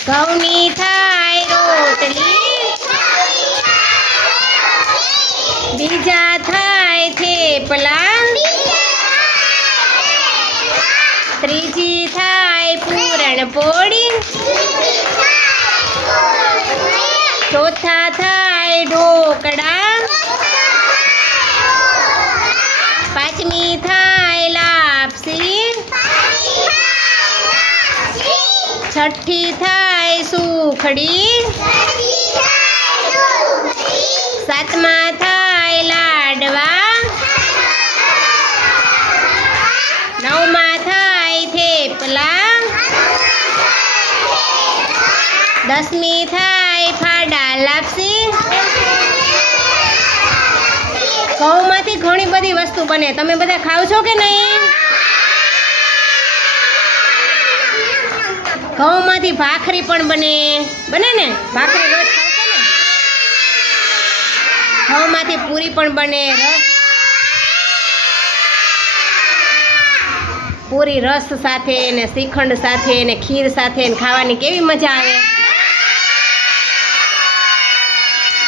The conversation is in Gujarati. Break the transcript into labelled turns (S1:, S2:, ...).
S1: ઘઉંની થાય રોટલી બીજા થાય થેપલા ત્રીજી થાય પૂરણ પોળી ચોથા થાય ઢોકળા પાંચમી થાય છઠ્ઠી થાય સુખડી. સાતમા થાય લાડવા. નવમા થાય થેપલા. દસમી થાય ફાડા લાપસી. ઘઉંમાંથી ઘણી બધી વસ્તુ બને. તમે બધા ખાવ છો કે નહીં? ઘઉંમાંથી ભાખરી પણ બને. બને ને? ભાખરી રોજ ઘઉંમાંથી પૂરી પણ બને, રસ. પૂરી રસ સાથે ને શ્રીખંડ સાથે ને ખીર સાથે ને ખાવાની કેવી મજા આવે?